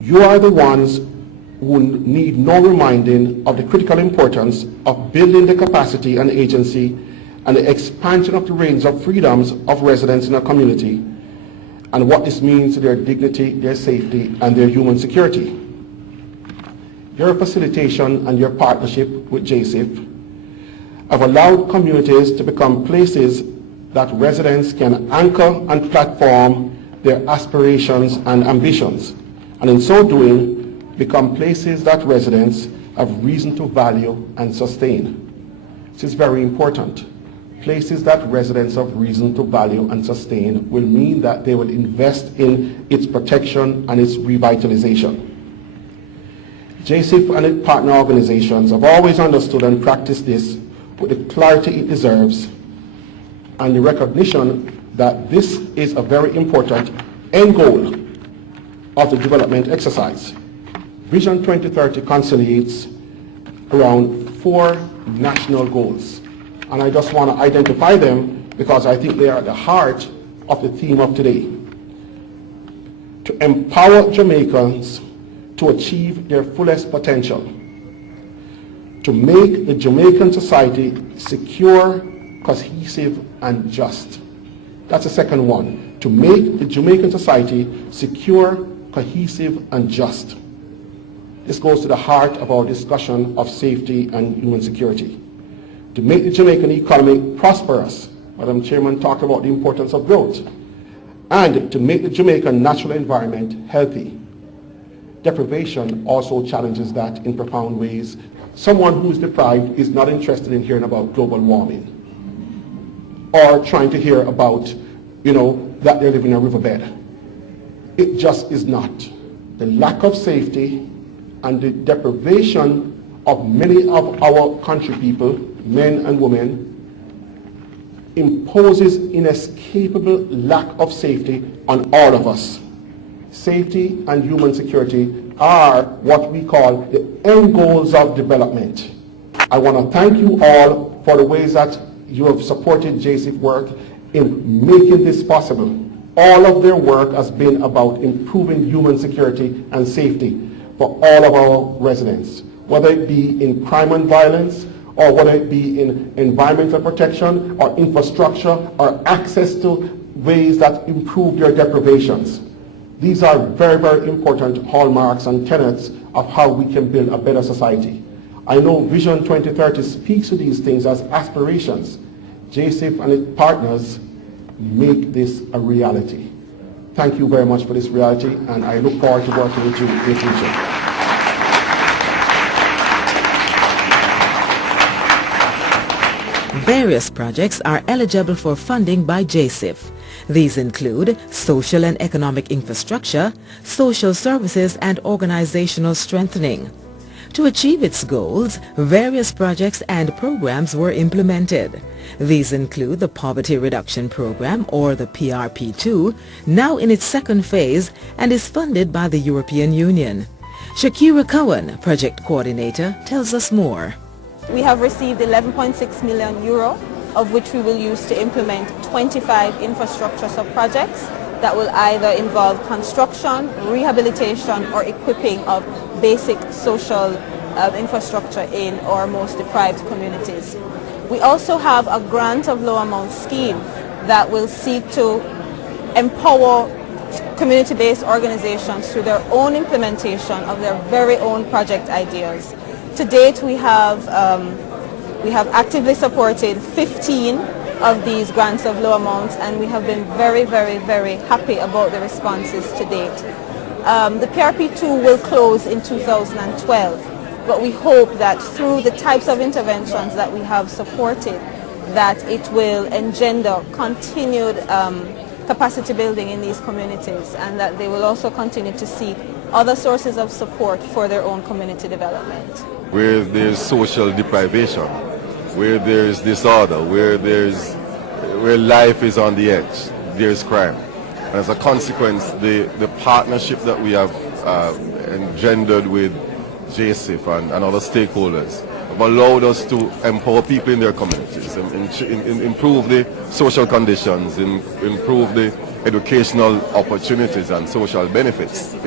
You are the ones who need no reminding of the critical importance of building the capacity and agency and the expansion of the range of freedoms of residents in a community and what this means to their dignity, their safety, and their human security. Your facilitation and your partnership with Jsif have allowed communities to become places that residents can anchor and platform their aspirations and ambitions, and in so doing, become places that residents have reason to value and sustain. This is very important. Places that residents have reason to value and sustain will mean that they will invest in its protection and its revitalization. Jsif and its partner organizations have always understood and practiced this with the clarity it deserves and the recognition that this is a very important end goal of the development exercise. Vision 2030 conciliates around 4 national goals, and I just want to identify them because I think they are at the heart of the theme of today. To empower Jamaicans to achieve their fullest potential, to make the Jamaican society secure, cohesive, and just. That's the second one. To make the Jamaican society secure, cohesive, and just. This goes to the heart of our discussion of safety and human security. To make the Jamaican economy prosperous, Madam Chairman talked about the importance of growth, and to make the Jamaican natural environment healthy. Deprivation also challenges that in profound ways. Someone who is deprived is not interested in hearing about global warming or trying to hear about, that they're living in a riverbed. It just is not. The lack of safety and the deprivation of many of our country people, men and women, imposes inescapable lack of safety on all of us. Safety and human security are what we call the end goals of development. I want to thank you all for the ways that you have supported Jsif work in making this possible. All of their work has been about improving human security and safety for all of our residents, whether it be in crime and violence, or whether it be in environmental protection, or infrastructure, or access to ways that improve their deprivations. These are very, very important hallmarks and tenets of how we can build a better society. I know Vision 2030 speaks to these things as aspirations. Jsif and its partners make this a reality. Thank you very much for this reality, and I look forward to working with you in the future. Various projects are eligible for funding by Jsif. These include social and economic infrastructure, social services, and organizational strengthening. To achieve its goals, various projects and programs were implemented. These include the Poverty Reduction Program, or the PRP2, now in its second phase and is funded by the European Union. Shakira Cohen, project coordinator, tells us more. We have received 11.6 million euro, of which we will use to implement 25 infrastructure sub-projects that will either involve construction, rehabilitation, or equipping of basic social infrastructure in our most deprived communities. We also have a grant of low amount scheme that will seek to empower community-based organizations through their own implementation of their very own project ideas. To date, we have actively supported 15 of these grants of low amounts, and we have been very, very, very happy about the responses to date. The PRP2 will close in 2012, but we hope that through the types of interventions that we have supported, that it will engender continued capacity building in these communities, and that they will also continue to seek other sources of support for their own community development. Where there's social deprivation, where there's disorder, where life is on the edge, there's crime. And as a consequence, the partnership that we have engendered with Jsif and other stakeholders have allowed us to empower people in their communities, improve the social conditions, improve the educational opportunities and social benefits.